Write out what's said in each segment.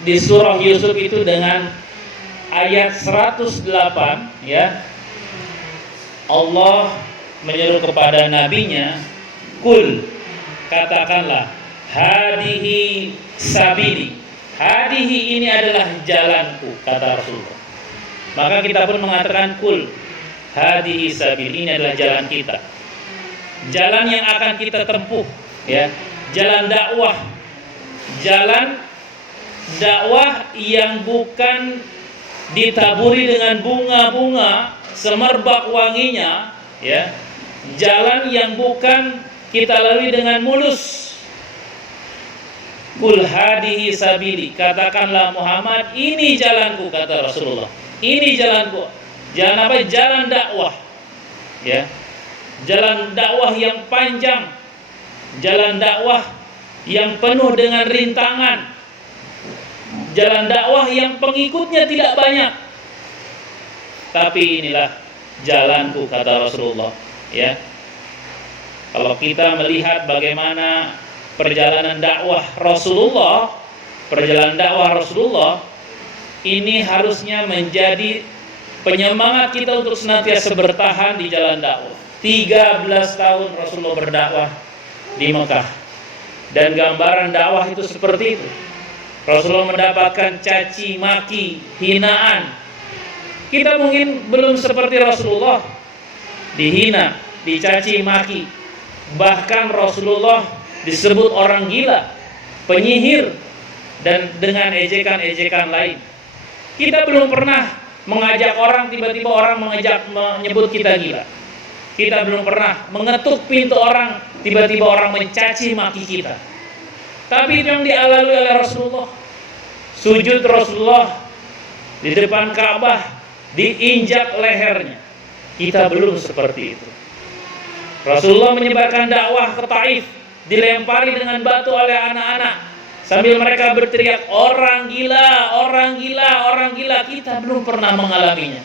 di surah Yusuf itu dengan ayat 108 ya. Allah menyuruh kepada nabinya, kul, katakanlah, hadihi sabili, hadihi ini adalah jalanku, kata Rasulullah. Maka kita pun mengatakan kul, hadihi sabili, ini adalah jalan kita, jalan yang akan kita tempuh ya, jalan dakwah, jalan dakwah yang bukan ditaburi dengan bunga-bunga semerbak wanginya ya, jalan yang bukan kita lalui dengan mulus. Kul hadihi sabili, katakanlah Muhammad, ini jalanku, kata Rasulullah, ini jalanku. Jalan apa? Jalan dakwah ya, jalan dakwah yang panjang, jalan dakwah yang penuh dengan rintangan, jalan dakwah yang pengikutnya tidak banyak. Tapi inilah jalanku, kata Rasulullah ya. Kalau kita melihat bagaimana perjalanan dakwah Rasulullah, perjalanan dakwah Rasulullah ini harusnya menjadi penyemangat kita untuk senantiasa bertahan di jalan dakwah. 13 tahun Rasulullah berdakwah di Mekah, dan gambaran dakwah itu seperti itu. Rasulullah mendapatkan caci maki, hinaan. Kita mungkin belum seperti Rasulullah, dihina, dicaci maki, bahkan Rasulullah disebut orang gila, penyihir, dan dengan ejekan-ejekan lain. Kita belum pernah mengajak orang, tiba-tiba orang menyebut kita gila. Kita belum pernah mengetuk pintu orang, tiba-tiba orang mencaci maki kita. Tapi itu yang dialami oleh Rasulullah. Sujud Rasulullah di depan Ka'bah, diinjak lehernya. Kita belum seperti itu. Rasulullah menyebarkan dakwah ke Taif, dilempari dengan batu oleh anak-anak, sambil mereka berteriak, orang gila, orang gila, orang gila. Kita belum pernah mengalaminya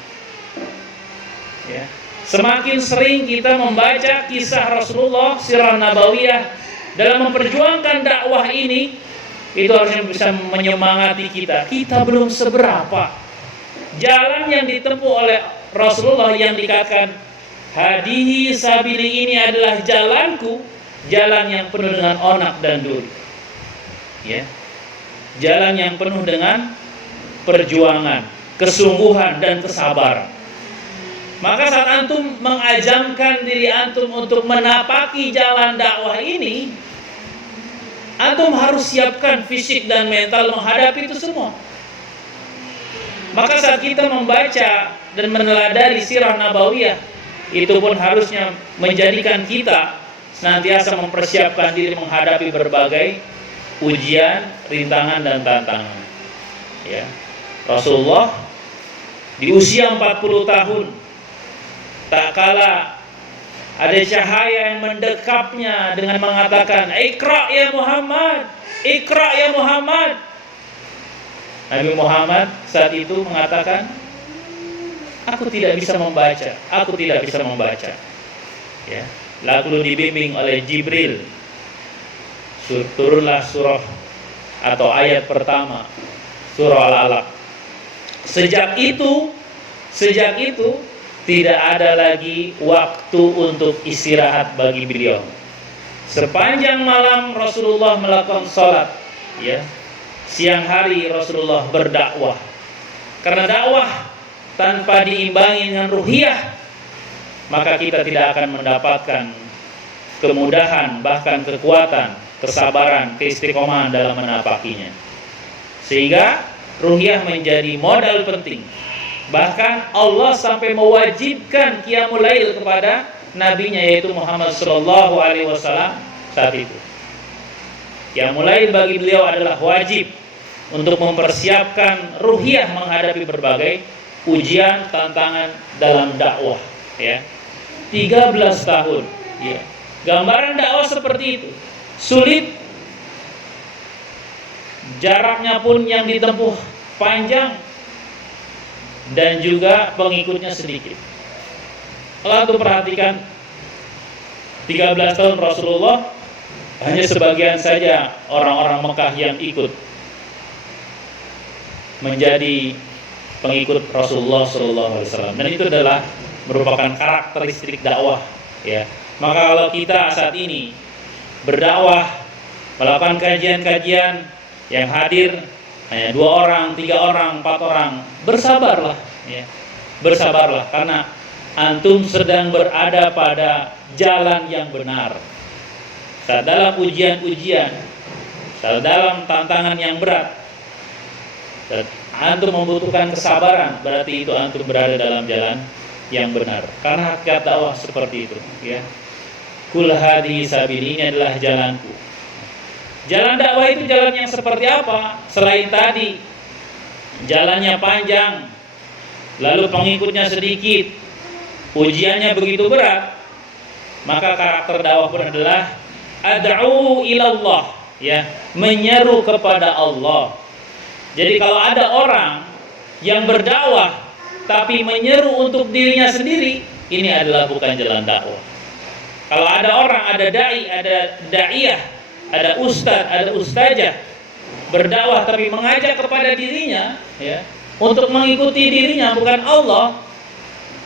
ya. Semakin sering kita membaca kisah Rasulullah, sirah nabawiyah dalam memperjuangkan dakwah ini, itu harusnya bisa menyemangati kita. Kita belum seberapa. Jalan yang ditempuh oleh Rasulullah yang dikatakan hadihi sabili, ini adalah jalanku, jalan yang penuh dengan onak dan duri ya. Jalan yang penuh dengan perjuangan, kesungguhan, dan kesabaran. Maka saat antum mengajamkan diri antum untuk menapaki jalan dakwah ini, antum harus siapkan fisik dan mental menghadapi itu semua. Maka saat kita membaca dan meneladani sirah nabawiyah, itu pun harusnya menjadikan kita senantiasa mempersiapkan diri menghadapi berbagai ujian, rintangan, dan tantangan ya. Rasulullah di usia 40 tahun, tak kala ada cahaya yang mendekapnya dengan mengatakan, Iqra ya Muhammad, Iqra ya Muhammad. Nabi Muhammad saat itu mengatakan, aku tidak bisa membaca, aku tidak bisa membaca ya. Lalu dibimbing oleh Jibril, turunlah surah atau ayat pertama, surah Al-Alaq. Sejak itu tidak ada lagi waktu untuk istirahat bagi beliau. Sepanjang malam Rasulullah melakukan sholat ya. Siang hari Rasulullah berdakwah. Karena dakwah tanpa diimbangi dengan ruhiyah, maka kita tidak akan mendapatkan kemudahan, bahkan kekuatan, kesabaran, keistiqomahan dalam menapakinya. Sehingga ruhiyah menjadi modal penting. Bahkan Allah sampai mewajibkan qiyamul lail kepada nabinya, yaitu Muhammad sallallahu alaihi wasallam saat itu. Qiyamul lail bagi beliau adalah wajib untuk mempersiapkan ruhiyah menghadapi berbagai ujian, tantangan dalam dakwah ya. 13 tahun ya. Gambaran dakwah seperti itu. Sulit, jaraknya pun yang ditempuh panjang, dan juga pengikutnya sedikit. Kalau antum perhatikan 13 tahun Rasulullah, hanya sebagian saja orang-orang Mekah yang ikut. menjadi pengikut Rasulullah SAW. Dan itu adalah merupakan karakteristik dakwah, ya. Maka kalau kita saat ini berdakwah, melakukan kajian-kajian, yang hadir hanya 2 orang, 3 orang, 4 orang, bersabarlah, ya. Bersabarlah, karena antum sedang berada pada jalan yang benar. Saat dalam ujian-ujian, saat dalam tantangan yang berat, saat antum membutuhkan kesabaran, berarti itu antum berada dalam jalan yang benar. Karena hakikat dakwah seperti itu, ya. Kul hadhihi sabili, ini adalah jalanku. Jalan dakwah itu jalan yang seperti apa? Selain tadi jalannya panjang, lalu pengikutnya sedikit, ujiannya begitu berat, maka karakter dakwah pun adalah ad'u ilallah, ya, menyeru kepada Allah. Jadi kalau ada orang yang berdakwah tapi menyeru untuk dirinya sendiri, ini adalah bukan jalan dakwah. Kalau ada orang, ada dai, ada daiyah, ada ustadz, ada ustazah berdakwah tapi mengajak kepada dirinya, ya, untuk mengikuti dirinya bukan Allah,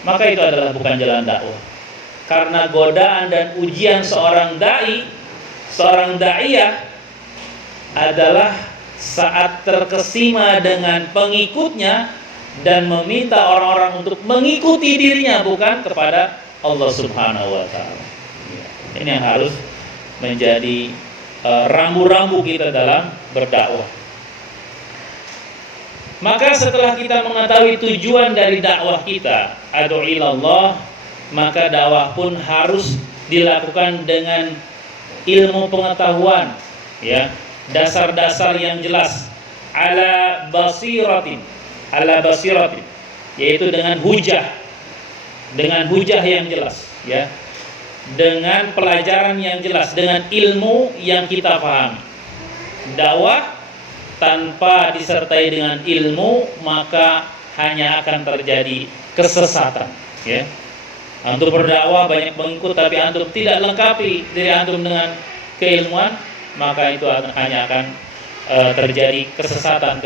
maka itu adalah bukan jalan dakwah. Karena godaan dan ujian seorang dai, seorang daiyah adalah saat terkesima dengan pengikutnya dan meminta orang-orang untuk mengikuti dirinya bukan kepada Allah Subhanahu wa taala. Ini yang harus menjadi rambu-rambu kita dalam berdakwah. Maka setelah kita mengetahui tujuan dari dakwah kita, ad'u ilallah, maka dakwah pun harus dilakukan dengan ilmu pengetahuan, ya, dasar-dasar yang jelas, ala basiratin, yaitu dengan hujah yang jelas, ya, dengan pelajaran yang jelas, dengan ilmu yang kita pahami. Dakwah tanpa disertai dengan ilmu maka hanya akan terjadi kesesatan, ya. Antum berdakwah banyak pengikut tapi antum tidak lengkapi diri antum dengan keilmuan, maka itu hanya akan terjadi kesesatan.